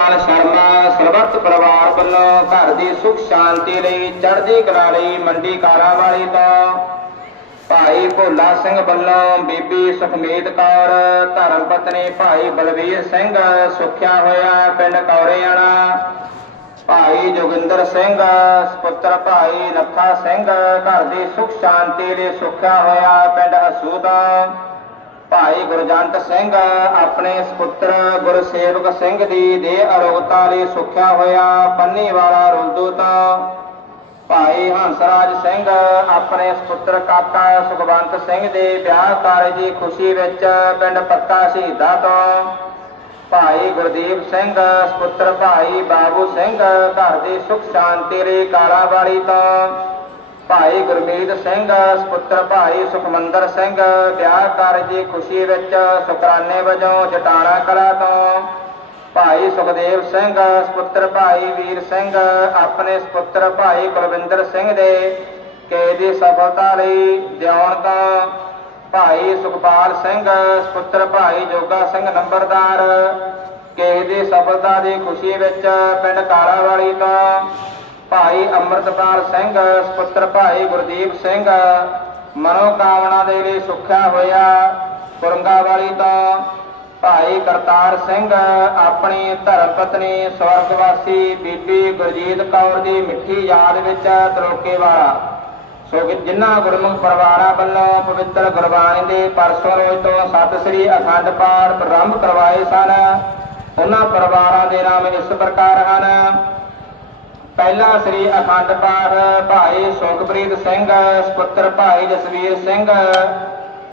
ਨਾਲ ਸ਼ਰਮਾ, ਸਰਬੱਤ ਪਰਿਵਾਰ ਵੱਲੋਂ ਘਰ ਦੀ ਸੁਖ ਸ਼ਾਂਤੀ ਲਈ ਚੜ੍ਹਦੀ ਕਲਾ ਲਈ ਮੰਡੀ ਕਾਲਾ ਵਾਲੀ ਤੋਂ ਭਾਈ ਭੋਲਾ ਸਿੰਘ ਵੱਲੋਂ ਬੀਬੀ ਸੁਖਮੀਤ ਕੌਰ, ਧਰਮ ਪਤਨੀ ਭਾਈ ਬਲਵੀਰ ਸਿੰਘ ਸੁਖਿਆ ਹੋਇਆ ਪਿੰਡ ਕੌਰੇਆਣਾ, ਭਾਈ ਜੋਗਿੰਦਰ ਸਿੰਘ ਸੁਪੁੱਤਰ ਭਾਈ ਲੱਖਾ ਸਿੰਘ, ਘਰ ਦੀ ਸੁਖ ਸ਼ਾਂਤੀ ਲਈ ਸੁਖਿਆ ਹੋਇਆ ਪਿੰਡ ਹਸੂ ਭਾਈ ਗੁਰਜੰਟ ਸਿੰਘ, ਆਪਣੇ ਸੁਪੁੱਤਰ ਗੁਰਸੇਵਕ ਸਿੰਘ ਦੀ ਦੇ ਅਰੋਗਤਾ ਲਈ ਸੁਖਿਆ ਹੋਇਆ ਪੰਨੀ ਵਾਲਾ ਰੁਲਦੂ ਤੋਂ। ਭਾਈ ਹੰਸਰਾਜ ਸਿੰਘ, ਆਪਣੇ ਸੁਪੁੱਤਰ ਕਾਕਾ ਸੁਖਵੰਤ ਸਿੰਘ ਦੇ ਵਿਆਹ ਕਾਰਜ ਦੀ ਖੁਸ਼ੀ ਵਿੱਚ ਪਿੰਡ ਪੱਤਾ ਸ਼ਹੀਦਾਂ ਤੋਂ। ਭਾਈ ਗੁਰਦੀਪ ਸਿੰਘ, ਸੁਪੁੱਤਰ ਭਾਈ ਬਾਬੂ ਸਿੰਘ, ਘਰ ਦੀ ਸੁਖ ਸ਼ਾਂਤੀ ਲਈ ਕਾਲਾਵਾੜੀ ਤੋਂ। ਭਾਈ ਗੁਰਮੀਤ ਸਿੰਘ, ਸੁਪੁੱਤਰ ਭਾਈ ਸੁਖਮੰਦਰ ਸਿੰਘ, ਵਿਆਹ ਕਾਰਜ ਦੀ ਖੁਸ਼ੀ ਵਿੱਚ ਸ਼ੁਕਰਾਨੇ ਵਜੋਂ ਜਟਾਣਾ ਕਲਾ ਤੋਂ। ਭਾਈ ਸੁਖਦੇਵ ਸਿੰਘ, ਸੁਪੁੱਤਰ ਭਾਈ ਵੀਰ ਸਿੰਘ, ਆਪਣੇ ਸੁਪੁੱਤਰ ਭਾਈ ਕੁਲਵਿੰਦਰ ਸਿੰਘ ਦੇ ਕੇ ਦੀ ਸਫਲਤਾ ਲਈ ਦਿਉਣ ਤੋਂ ਭਾਈ ਸੁਖਪਾਲ ਸਿੰਘ, ਸੁਪੁੱਤਰ ਭਾਈ ਜੋਗਾ ਸਿੰਘ ਨੰਬਰਦਾਰ ਕੇ ਦੀ ਸਫਲਤਾ ਦੀ ਖੁਸ਼ੀ ਵਿੱਚ ਪਿੰਡ ਕਾਲਾਵਾਲੀ ਤੋਂ ਭਾਈ ਅੰਮ੍ਰਿਤਪਾਲ ਸਿੰਘ, ਸੁਪੁੱਤਰ ਭਾਈ ਗੁਰਦੀਪ ਸਿੰਘ, ਮਨੋਕਾਮਨਾ ਦੇ ਲਈ ਸੁਖਿਆ ਹੋਇਆ ਕੁਰੰਗਾਵਾਲੀ ਤੋਂ ਭਾਈ ਕਰਤਾਰ ਸਿੰਘ, ਆਪਣੀ ਧਰਮ ਪਤਨੀ ਸਵਰਗਵਾਸੀ ਬੀਬੀ ਗੁਰਜੀਤ ਕੌਰ ਦੀ ਮਿੱਠੀ ਯਾਦ ਵਿੱਚ ਤਰੋਕੇ ਵਾਲਾ। ਸੋ ਜਿਨ੍ਹਾਂ ਗੁਰਮੁਖ ਪਰਿਵਾਰਾਂ ਵੱਲੋਂ ਪਵਿੱਤਰ ਗੁਰਬਾਣੀ ਦੇ ਪਰਸੋਂ ਰੋਜ਼ ਤੋਂ ਸਤਿ ਸ੍ਰੀ ਅਖੰਡ ਪਾਠ ਪ੍ਰਾਰੰਭ ਕਰਵਾਏ ਸਨ, ਉਹਨਾਂ ਪਰਿਵਾਰਾਂ ਦੇ ਨਾਮ ਇਸ ਪ੍ਰਕਾਰ ਹਨ। ਪਹਿਲਾ ਸ੍ਰੀ ਅਖੰਡ ਪਾਠ, ਭਾਈ ਸੁਖਪ੍ਰੀਤ ਸਿੰਘ, ਸੁਪੁੱਤਰ ਭਾਈ ਜਸਵੀਰ ਸਿੰਘ,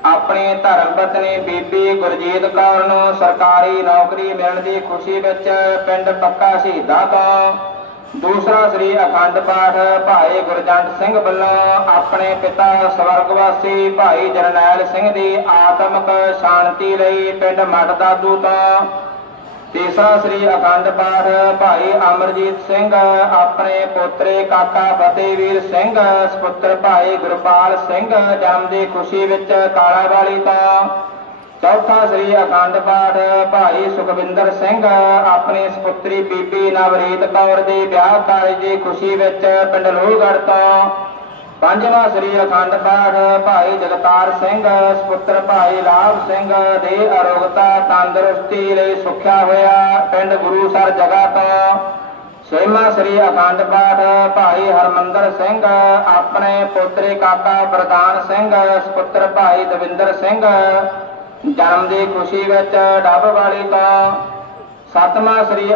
ਆਪਣੀ ਧਰਮ ਪਤਨੀ ਬੀਬੀ ਗੁਰਜੀਤ ਕੌਰ ਨੂੰ ਸਰਕਾਰੀ ਨੌਕਰੀ ਮਿਲਣ ਦੀ ਖੁਸ਼ੀ ਵਿੱਚ ਪਿੰਡ ਪੱਕਾ ਸ਼ਹੀਦਾ ਤੋਂ। ਦੂਸਰਾ ਸ੍ਰੀ ਅਖੰਡ ਪਾਠ, ਭਾਈ ਗੁਰਜੰਟ ਸਿੰਘ ਵੱਲੋਂ ਆਪਣੇ ਪਿਤਾ ਸਵਰਗਵਾਸੀ ਭਾਈ ਜਰਨੈਲ ਸਿੰਘ ਦੀ ਆਤਮਿਕ ਸ਼ਾਂਤੀ ਲਈ ਪਿੰਡ ਮਠਦਾਦੂ ਤੋਂ ਤੀਸਰਾ ਸ੍ਰੀ ਅਖੰਡ ਪਾਠ, ਭਾਈ ਅਮਰਜੀਤ ਸਿੰਘ, ਆਪਣੇ ਪੋਤਰੇ ਕਾਕਾ ਫਤਿਹਵੀਰ ਸਿੰਘ, ਸੁਪੁੱਤਰ ਭਾਈ ਗੁਰਪਾਲ ਸਿੰਘ ਜਨਮ ਦੀ ਖੁਸ਼ੀ ਵਿੱਚ ਕਾਲਾਵਾਲੀ ਤੋਂ। ਚੌਥਾ ਸ੍ਰੀ ਅਖੰਡ ਪਾਠ, ਭਾਈ ਸੁਖਵਿੰਦਰ ਸਿੰਘ, ਆਪਣੀ ਸੁਪੁੱਤਰੀ ਬੀਬੀ ਨਵਰੀਤ ਕੌਰ ਦੇ ਵਿਆਹ ਕਾਰਜ ਦੀ ਖੁਸ਼ੀ ਵਿੱਚ ਪਿੰਡ ਲੋਹਗੜ੍ਹ ਤੋਂ। ਪੰਜਵਾਂ ਸ੍ਰੀ ਅਖੰਡ ਪਾਠ ਭਾਈ ਜਗਤਾਰ ਸਿੰਘ, ਸੁਪੁੱਤਰ ਭਾਈ ਲਾਭ ਸਿੰਘ ਦੇ ਅਰੋਗਤਾ ਤੰਦਰੁਸਤੀ ਲਈ ਸੁਖਿਆ ਹੋਇਆ ਪਿੰਡ ਗੁਰੂਸਰ ਜਗ੍ਹਾ ਤੋਂ ਛੇਵਾਂ ਸ੍ਰੀ ਅਖੰਡ ਪਾਠ ਭਾਈ ਹਰਮੰਦਰ ਸਿੰਘ, ਆਪਣੇ ਪੋਤਰੇ ਕਾਕਾ ਪ੍ਰਦਾਨ ਸਿੰਘ, ਸੁਪੁੱਤਰ ਭਾਈ ਦਵਿੰਦਰ ਸਿੰਘ, ਜਨਮ ਦੀ ਖੁਸ਼ੀ ਵਿੱਚ ਡੱਬ ਵਾਲੀ ਤੋਂ ਸਤਵਾਂ ਸ੍ਰੀ